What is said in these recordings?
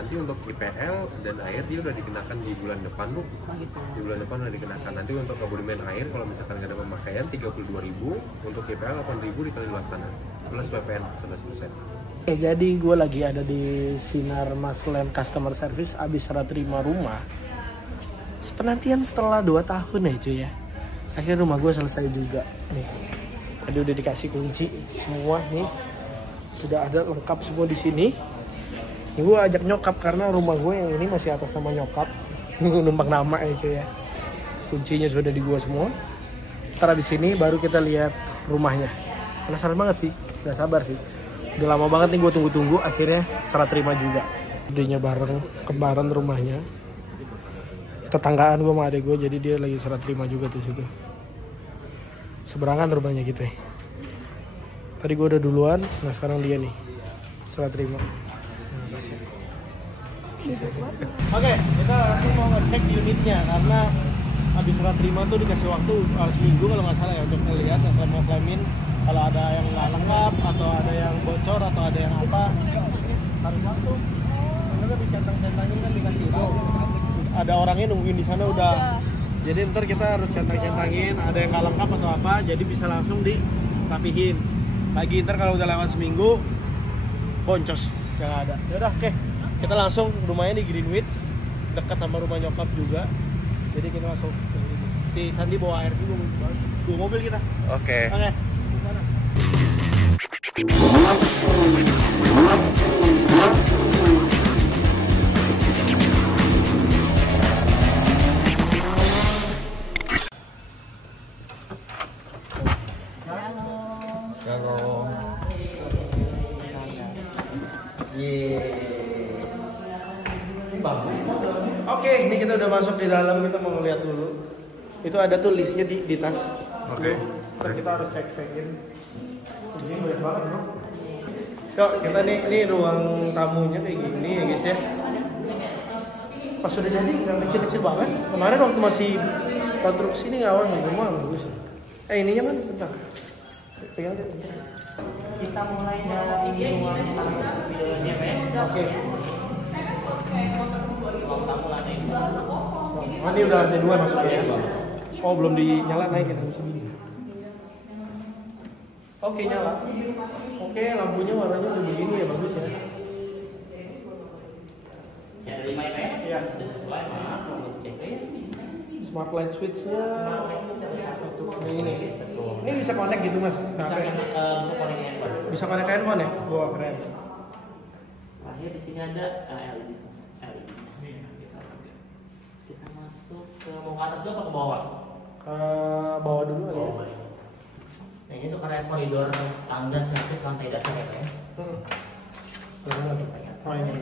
Nanti untuk IPL dan air dia udah dikenakan di bulan depan tuh. Gitu. Di bulan depan udah dikenakan. Nanti untuk abonemen air kalau misalkan nggak ada pemakaian 32.000, untuk IPL 8.000 dikali luas tanah plus PPN 11%. Oke, jadi gue lagi ada di Sinar Masland Customer Service, abis serah terima rumah. Penantian setelah 2 tahun ya cuy ya. Akhirnya rumah gue selesai juga nih. Tadi udah dikasih kunci semua nih. Sudah ada lengkap semua di sini. Gue ajak nyokap karena rumah gue yang ini masih atas nama nyokap. Numpang nama ya cuy ya. Kuncinya sudah di gue semua. Ntar di sini baru kita lihat rumahnya. Penasaran banget sih, gak sabar sih. Udah lama banget nih gue tunggu-tunggu, akhirnya serah terima juga. Gedenya bareng, kembaran rumahnya. Tetanggaan gue sama adek gue, jadi dia lagi serah terima juga tuh situ. Seberangan rumahnya gitu ya. Tadi gue udah duluan, nah sekarang dia nih serah terima. Oke, kita langsung mau ngecek unitnya karena habis serah terima tuh dikasih waktu seminggu kalau nggak salah ya untuk ngeliat yang mau klaim kalau ada yang nggak lengkap atau ada yang bocor atau ada yang apa harus waktu. Karena dicentang-centangin kan dikasih tahu. Ada orangnya nungguin di sana udah. Jadi ntar kita harus centang-centangin ada yang nggak lengkap atau apa, jadi bisa langsung dirapihin. Lagi ntar kalau udah lewat seminggu boncos yang ada. Yaudah, oke. Kita langsung rumahnya di Greenwich, dekat sama rumah nyokap juga. Jadi kita langsung si Sandi bawa air juga, dua mobil kita. Oke. Oke. Oke, ini kita udah masuk di dalam, kita mau ngeliat dulu. Itu ada tuh listnya di tas. Oke. Ntar kita harus cek-cekin. Ini banyak banget bro. Yuk, kita ini ruang tamunya kayak gini ya guys ya. Pas sudah jadi yang kecil-kecil banget. Kemarin waktu masih konstruksi ini awal nggak semua bagus. Ininya kan bentar. Pegang aja. Kita mulai dari ruang tamu videonya ya. Oke. Ruang tamu lantai 2. Oh, ini udah lantai 2 masuknya ya. Oh, belum dinyala, naikin harus segini. Oke, nyala. Oke, lampunya warnanya udah begini ya, bagus ya. Ya ada 5 ya. Iya. Sudah sesuai maaf untuk checklist. Smart light switch-nya kayak ini. Ini bisa connect gitu mas? Bisa bisa connect handphone. Bisa connect handphone ya? Wah keren. Terakhir di sini ada LED. Kita masuk ke mau ke atas dulu apa ke bawah? Ke bawah dulu kali ya. Nah ini tuh karena koridor tangga servis lantai dasar ya Pak. Oh ini.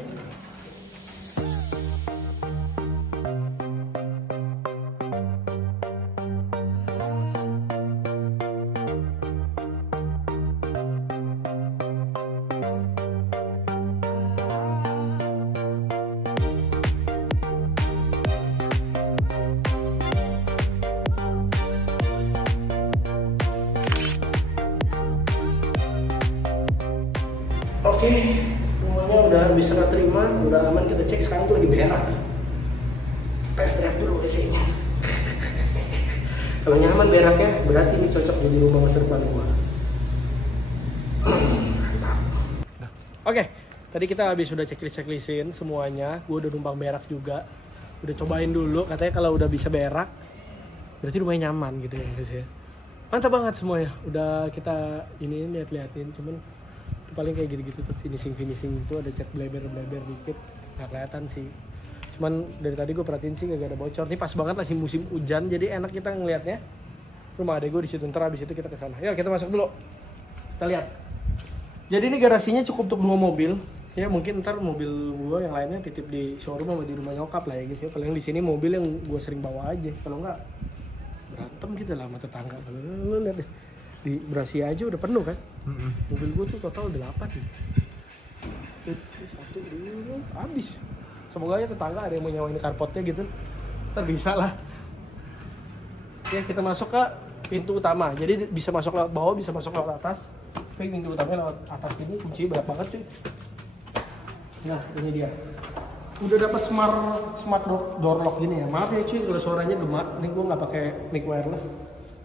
Oke, rumahnya udah bisa terima, udah aman, kita cek. Sekarang tuh lagi berak. Test drive dulu AC-nya. Kalau nyaman beraknya, berarti ini cocok jadi rumah masa depan gua. Oke, tadi kita habis udah checklist-checklistin semuanya. Gua udah numpang berak juga. Udah cobain dulu, katanya kalau udah bisa berak, berarti rumahnya nyaman gitu ya guys ya. Mantap banget semuanya. Udah kita ini lihat-liatin, cuman paling kayak gitu-gitu tuh finishing itu ada cat bleber dikit, nggak kelihatan sih. Cuman dari tadi gue perhatiin sih gak ada bocor. Ini pas banget lagi musim hujan, jadi enak kita ngelihatnya. Rumah adek gue di situ, ntar abis itu kita kesana. Yuk kita masuk dulu, kita lihat. Jadi ini garasinya cukup untuk 2 mobil. Ya mungkin ntar mobil gue yang lainnya titip di showroom sama di rumah nyokap lah ya guys ya. Kalau yang di sini mobil yang gue sering bawa aja. Kalau nggak berantem gitu lah sama tetangga. Kalau lu lihat deh. Di Brasia aja udah penuh kan. Mobil gue tuh total 8 nih. 1, 2, habis. Semoga ya tetangga ada yang mau nyawain carportnya gitu. Ntar bisa lah. Ya kita masuk ke pintu utama. Jadi bisa masuk lewat bawah, bisa masuk lewat atas. Tapi pintu utamanya lewat atas ini kunci banyak banget cuy. Nah ini dia. udah dapat smart door lock gini ya. Maaf ya cuy kalau suaranya gemak. Ini gue nggak pakai mic wireless,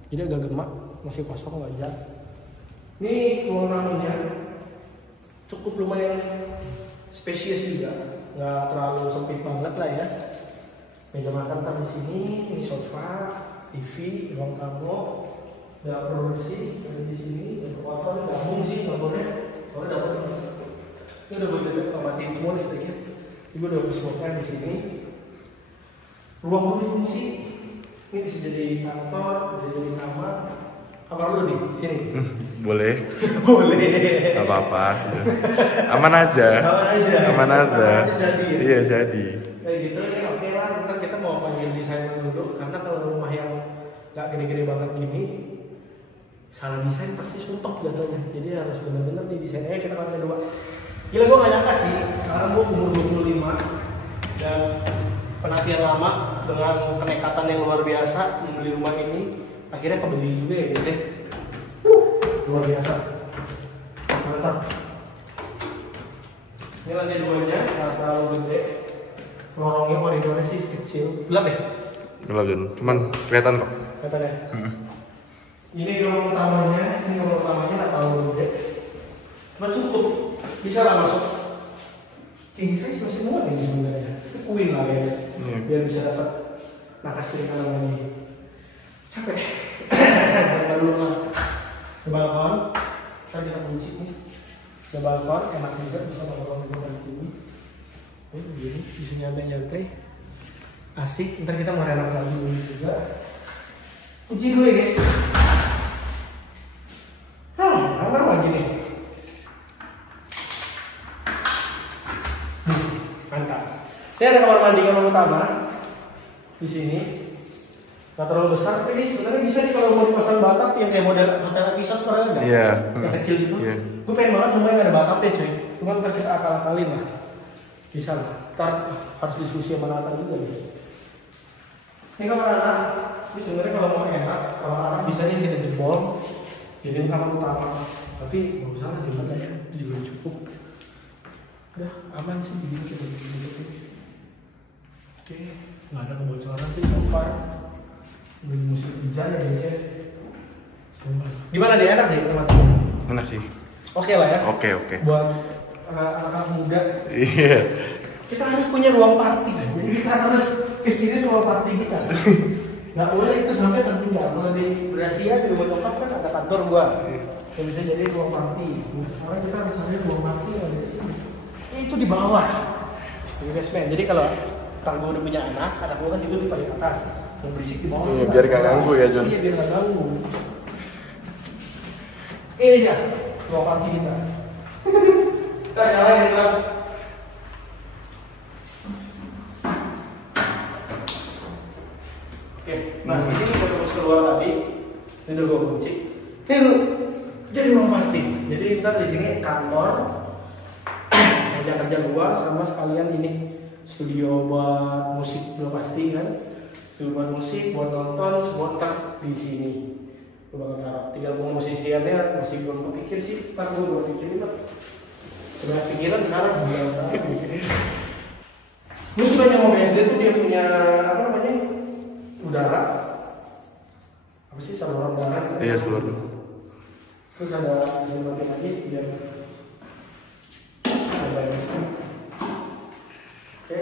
jadi agak gemak, masih kosong wajar. Ini ruang tamunya cukup lumayan spesies juga, nggak terlalu sempit banget lah ya. Meja makan ntar di sini, ini sofa, TV, ruang tamu, dapur bersih ada di sini, dapur kotor, gabung sih dapurnya, kalau dapur ini udah gue matiin semua listriknya. Ibu udah bersuapkan di sini. Ruang multifungsi ini bisa jadi kantor, bisa jadi kamar. Kamar lu di sini. Boleh. Boleh. Gak apa-apa. Aman aja. Aman aja. Jadi. Iya jadi. Kayak gitu ya oke lah. Ntar kita mau panggil desainer dulu. Karena kalau rumah yang nggak gede-gede banget gini, salah desain pasti sumpah jatuhnya. Jadi harus benar-benar nih desainnya kita pakai dua. Gila gue gak nyangka sih, sekarang gue umur 25 dan penantian lama dengan kenekatan yang luar biasa membeli rumah ini akhirnya kebeli juga ya guys. Luar biasa. Mantap. Ini lantai duanya nggak terlalu gede, lorongnya koridornya sih kecil. Gelap ya? Gelap Jun, cuman kelihatan kok. Kelihatan ya? Ini ruang utamanya, nggak terlalu gede, cuma cukup. Bisa lah masuk king size masih muat ini sebenarnya. Itu queen lah ya, biar bisa dapat nakas kiri kanan lagi. Capek. Kita dulu lah ke balkon. Kita kunci nih. Ke balkon enak juga bisa balkon juga di sini. Begini bisa nyantai-nyantai. Asik. Ntar kita mau renov lagi juga. Kunci dulu ya guys. Kamar lagi nih. Mantap. Ini ada kamar mandi kamar utama di sini. Nggak terlalu besar, tapi ini sebenarnya bisa nih kalau mau dipasang batap yang kayak model hotel episode pernah nggak? Iya. Yang kecil gitu. Iya. Gue pengen banget rumahnya nggak ada batapnya cuy. Cuma ntar kita akal-akalin lah. Bisa lah. Ntar harus diskusi sama Nata juga nih. Ini kamar anak. Ini sebenarnya kalau mau enak, kamar anak bisa nih kita jebol. Jadi kamar utama. Tapi nggak usah lah gimana ya, juga cukup. Udah aman sih begini kita begini. Oke, nggak ada kebocoran sih so far. Udah musik hujan ya guys ya. Gimana deh, enak deh teman-teman? Enak sih. Oke lah ya. Oke. Buat anak-anak muda. Iya. Kita harus punya ruang party. Jadi kita harus pikirin ruang party kita. Nggak boleh itu sampai tertinggal. Kalau di Brasia di rumah nyokap kan ada kantor gua. Yang bisa jadi ruang party. Sekarang kita harus cari ruang party yang ada di sini. Itu di bawah. Di basement. Jadi kalau ntar gua udah punya anak gua kan tidur di paling atas. Yang berisik di bawah. Iya, biar gak ganggu ya John. Iya, biar gak ganggu. Ini dia ruang party kita. Kita nyalain ya. Oke, nah ini kita terus keluar tadi. Ini udah gua kunci. Ini jadi ruang party. Jadi ntar di sini kantor, meja kerja gua sama sekalian ini studio buat musik udah pasti kan. Studio buat musik, buat nonton, semua ntar di sini. Gua bakal taruh. Tinggal mau musisiannya masih belum pikir sih. Ntar gua belum pikirin lah. Sebenarnya pikiran sekarang belum pikirin. Ini sebenarnya mau BSD tuh dia punya apa namanya? Udara. Apa sih saluran udara? Iya saluran. Terus ada jembatan lagi biar ada mesin. Oke.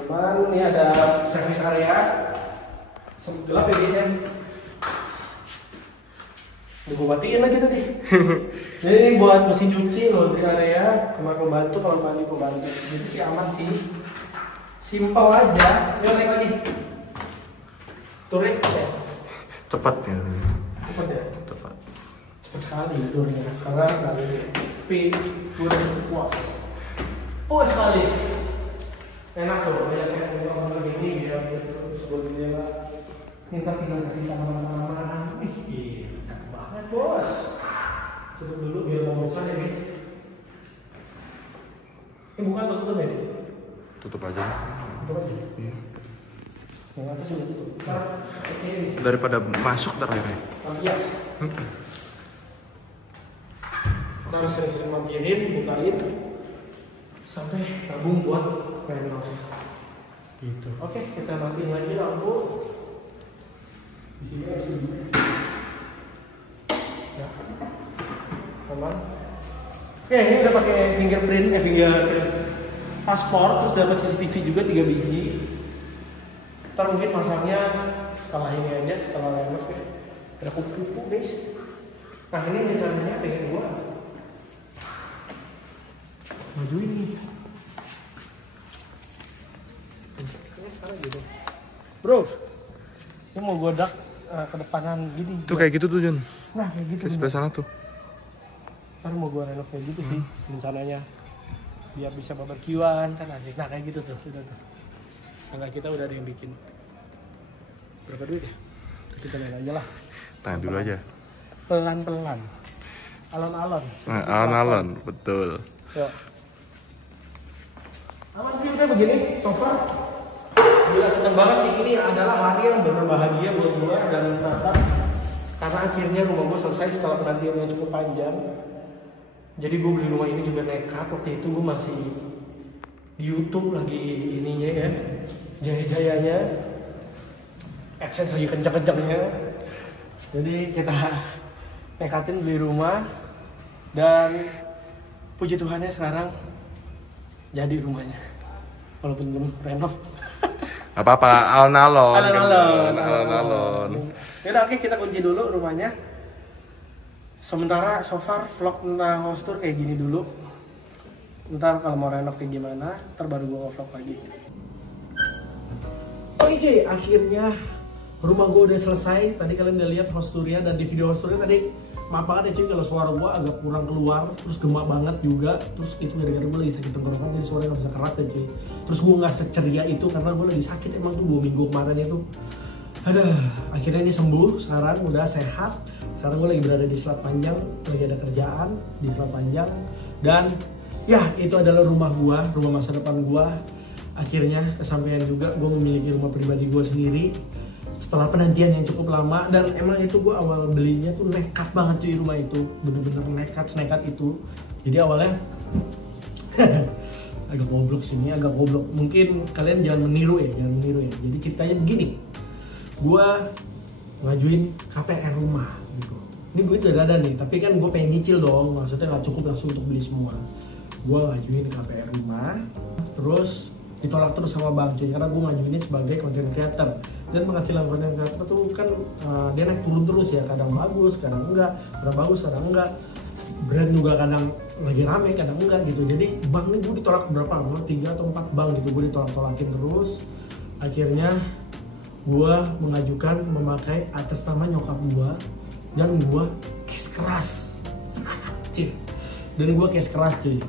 Aman, ini ada service area. Gelap ya guys ya. Gue matiin lagi tadi. Jadi ini buat mesin cuci, laundry area, kamar pembantu, kamar mandi pembantu. Jadi sih aman sih. Simpel aja. Yuk naik lagi. Turnya cepet ya? Cepat ya. Cepet ya? Cepat. Cepet sekali turnya. Karena dari P gue udah cukup puas. Puas sekali. Enak tuh, banyak yang ngomong begini biar terus buatnya lah. Minta tinggal kasih taman-taman. Ih, cakep banget bos. Tutup dulu biar mau bosan ya guys. Ini bukan tutup ya? Tutup aja. Tutup aja. Iya. Yang atas sudah tutup. Ntar, oke. Daripada masuk terakhirnya. Yes. Kita harus sering-sering mampirin, bukain. sampai tabung buat renov gitu. Oke, kita matiin lagi lampu. Di sini LCD. Ya. Aman. Oke, ini udah pakai fingerprint paspor, terus dapat CCTV juga 3 biji. Ntar mungkin masangnya setelah ini aja, setelah renov ya. Ada kupu-kupu guys. Nah ini rencananya pengen gua majuin nih. Sekarang gitu. Bro, ini mau gua dak ke depanan gini. Tuh kayak gitu tuh Jun. Nah kayak gitu. Kayak sebelah sana tuh. Ntar mau gua renov kayak gitu sih rencananya. Biar bisa barbekyuan kan asik. Nah kayak gitu tuh, udah tuh. Tangga kita udah ada yang bikin. Berapa duit ya? Kita lihat aja lah. Tanya dulu aja. Pelan-pelan. Alon-alon. Nah, alon-alon, betul. Yuk. Aman sih udah begini, so far. Gila seneng banget sih, ini adalah hari yang berbahagia buat gue dan Nathan. Karena akhirnya rumah gue selesai setelah penantian yang cukup panjang. Jadi gue beli rumah ini juga nekat, waktu itu gue masih di YouTube lagi ininya ya, jaya-jayanya, AdSense lagi kencang-kencangnya. Jadi kita nekatin beli rumah dan puji Tuhannya sekarang jadi rumahnya, walaupun belum renov. Apa-apa, alon-alon. Alon-alon. Yaudah oke, kita kunci dulu rumahnya. Sementara so far vlog tentang house tour kayak gini dulu. Ntar kalau mau renov kayak gimana, ntar baru gue vlog lagi. Oke, akhirnya rumah gue udah selesai. Tadi kalian udah lihat house tournya, dan di video house tournya tadi maaf banget ya cuy kalau suara gue agak kurang keluar, terus gemak banget juga. Terus itu gara-gara gue lagi sakit tenggorokan, jadi suaranya gak bisa keras ya cuy. Terus gue gak seceria itu karena gue lagi sakit emang tuh 2 minggu kemarin itu. Aduh, akhirnya ini sembuh, sekarang udah sehat. Sekarang gue lagi berada di Selat Panjang, lagi ada kerjaan di Selat Panjang. Dan ya itu adalah rumah gue, rumah masa depan gue. Akhirnya kesampaian juga, gue memiliki rumah pribadi gue sendiri setelah penantian yang cukup lama. Dan emang itu gue awal belinya tuh nekat banget cuy, rumah itu bener-bener nekat itu. Jadi awalnya agak goblok sini, agak goblok. Mungkin kalian jangan meniru ya. Jadi ceritanya begini, gue ngajuin KPR rumah gitu. Ini duit udah ada nih, tapi kan gue pengen nyicil dong, maksudnya nggak cukup langsung untuk beli semua. Gue ngajuin KPR rumah, terus ditolak terus sama bank cuy, karena gue ngajuinnya sebagai content creator. Dan penghasilan content creator tuh kan dia naik turun terus ya, kadang bagus, kadang enggak, kadang bagus, kadang enggak. Brand juga kadang lagi rame, kadang enggak gitu. Jadi bank nih gue ditolak berapa? 3 atau 4 bank gitu, gue ditolak-tolakin terus. Akhirnya gue mengajukan memakai atas nama nyokap gue, dan gue cash keras. Dan gue cash keras cuy.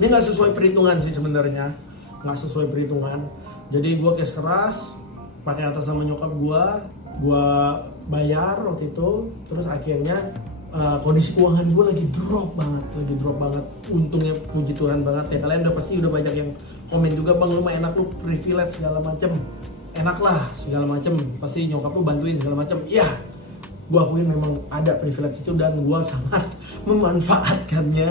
Ini nggak sesuai perhitungan sih sebenarnya, nggak sesuai perhitungan. Jadi gue cash keras pakai atas nama nyokap gue bayar waktu itu. Terus akhirnya kondisi keuangan gue lagi drop banget. Untungnya puji Tuhan banget ya, kalian udah pasti udah banyak yang komen juga, bang lu mah enak, lu privilege segala macem. Enak lah segala macem, pasti nyokap lu bantuin segala macem. Iya, gue akuin memang ada privilege itu, dan gue sangat memanfaatkannya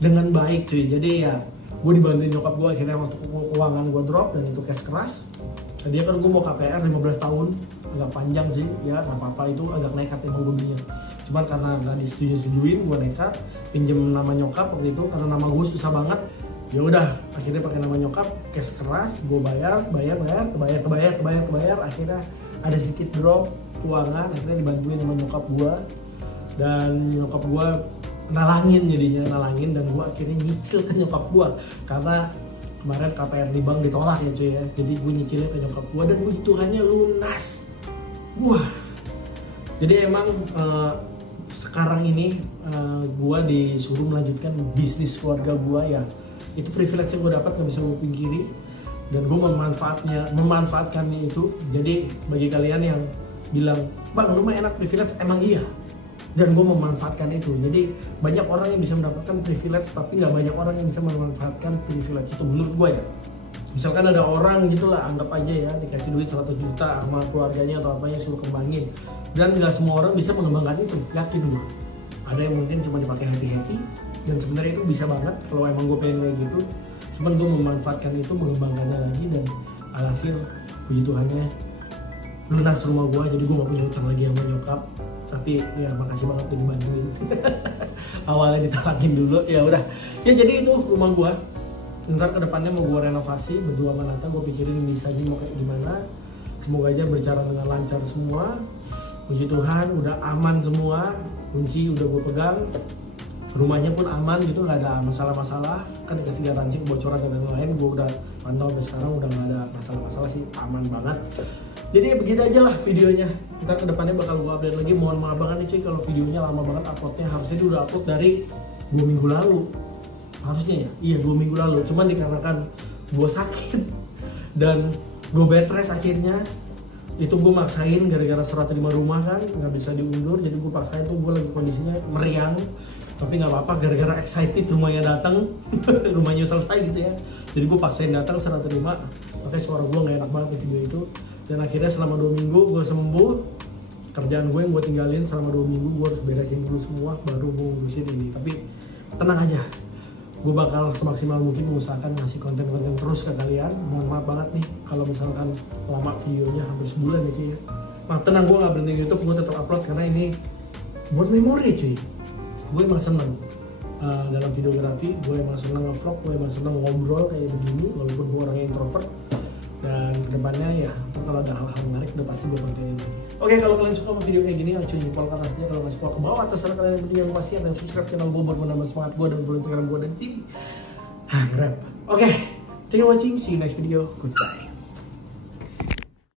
dengan baik cuy. Jadi ya gue dibantuin nyokap gue, akhirnya waktu keuangan gue drop dan itu cash keras. Tadi kan gue mau KPR 15 tahun, agak panjang sih ya, gak apa-apa, itu agak nekat emang gue belinya. Cuman karena gak disetujui-setujuin, gue nekat pinjem nama nyokap waktu itu, karena nama gue susah banget. Ya udah, akhirnya pakai nama nyokap, cash keras, gue bayar, akhirnya ada sedikit drop keuangan, akhirnya dibantuin sama nyokap gue, dan nyokap gue nalangin, dan gue akhirnya nyicil ke nyokap gue, karena kemarin KPR di bank ditolak ya cuy ya, jadi gue nyicilnya ke nyokap gue, dan puji Tuhannya lunas. Wah, jadi emang sekarang ini gue disuruh melanjutkan bisnis keluarga gue ya. Itu privilege yang gue dapat, gak bisa gue pungkiri, dan gue memanfaatkannya itu. Jadi bagi kalian yang bilang, bang rumah enak privilege, emang iya, dan gue memanfaatkan itu. Jadi banyak orang yang bisa mendapatkan privilege, tapi nggak banyak orang yang bisa memanfaatkan privilege itu menurut gue ya. Misalkan ada orang gitulah, anggap aja ya, dikasih duit 100 juta sama keluarganya atau apa yang suruh kembangin, dan nggak semua orang bisa mengembangkan itu, yakin gue. Ada yang mungkin cuma dipakai happy, dan sebenarnya itu bisa banget kalau emang gue pengen kayak gitu. Cuman gue memanfaatkan itu, mengembangkannya lagi, dan alhasil puji Tuhannya lunas rumah gue. Jadi gue gak punya utang lagi sama nyokap. Tapi ya makasih banget udah dibantuin. Awalnya ditalakin dulu, ya udah. Ya jadi itu rumah gue. Ntar kedepannya mau gue renovasi berdua sama Nata. Gue pikirin desainnya mau kayak gimana. Semoga aja berjalan dengan lancar semua. Puji Tuhan udah aman semua. Kunci udah gue pegang. Rumahnya pun aman gitu, nggak ada masalah-masalah. Kan dikasih garansi kebocoran dan lain-lain. Gue udah pantau sampai sekarang udah nggak ada masalah-masalah sih, aman banget. Jadi begitu aja lah videonya. Ntar kedepannya bakal gue update lagi. Mohon maaf banget nih cuy kalau videonya lama banget uploadnya. Harusnya dia udah upload dari 2 minggu lalu. Harusnya ya? Iya 2 minggu lalu. Cuman dikarenakan gue sakit dan gue bed rest akhirnya. Itu gue maksain gara-gara serah terima rumah kan nggak bisa diundur. Jadi gue paksain tuh, gue lagi kondisinya meriang. Tapi nggak apa-apa, gara-gara excited rumahnya datang. Rumahnya selesai gitu ya. Jadi gue paksain datang serah terima. Makanya suara gue nggak enak banget di video itu. Dan akhirnya selama 2 minggu gue sembuh. Kerjaan gue yang gue tinggalin selama 2 minggu gue harus beresin dulu semua, baru gue ngurusin ini. Tapi tenang aja, gue bakal semaksimal mungkin mengusahakan ngasih konten-konten terus ke kalian. Mohon maaf banget nih kalau misalkan lama videonya hampir sebulan ya cuy ya. Maaf, tenang, gue gak berhenti YouTube, gue tetap upload karena ini buat memori cuy. Gue emang seneng dalam videografi, gue emang seneng nge-vlog, gue emang seneng ngobrol kayak begini walaupun gue orangnya introvert. Dan kedepannya ya kalau ada hal-hal menarik udah pasti gue kontenin lagi. Oke, kalau kalian suka sama video kayak gini, cuy jempol ke atasnya. Kalau nggak suka ke bawah, terserah kalian. Yang penting yang pasti dan subscribe channel gue buat menambah semangat gue dan follow Instagram gue dan sini. Oke, thank you for watching, see you next video, goodbye.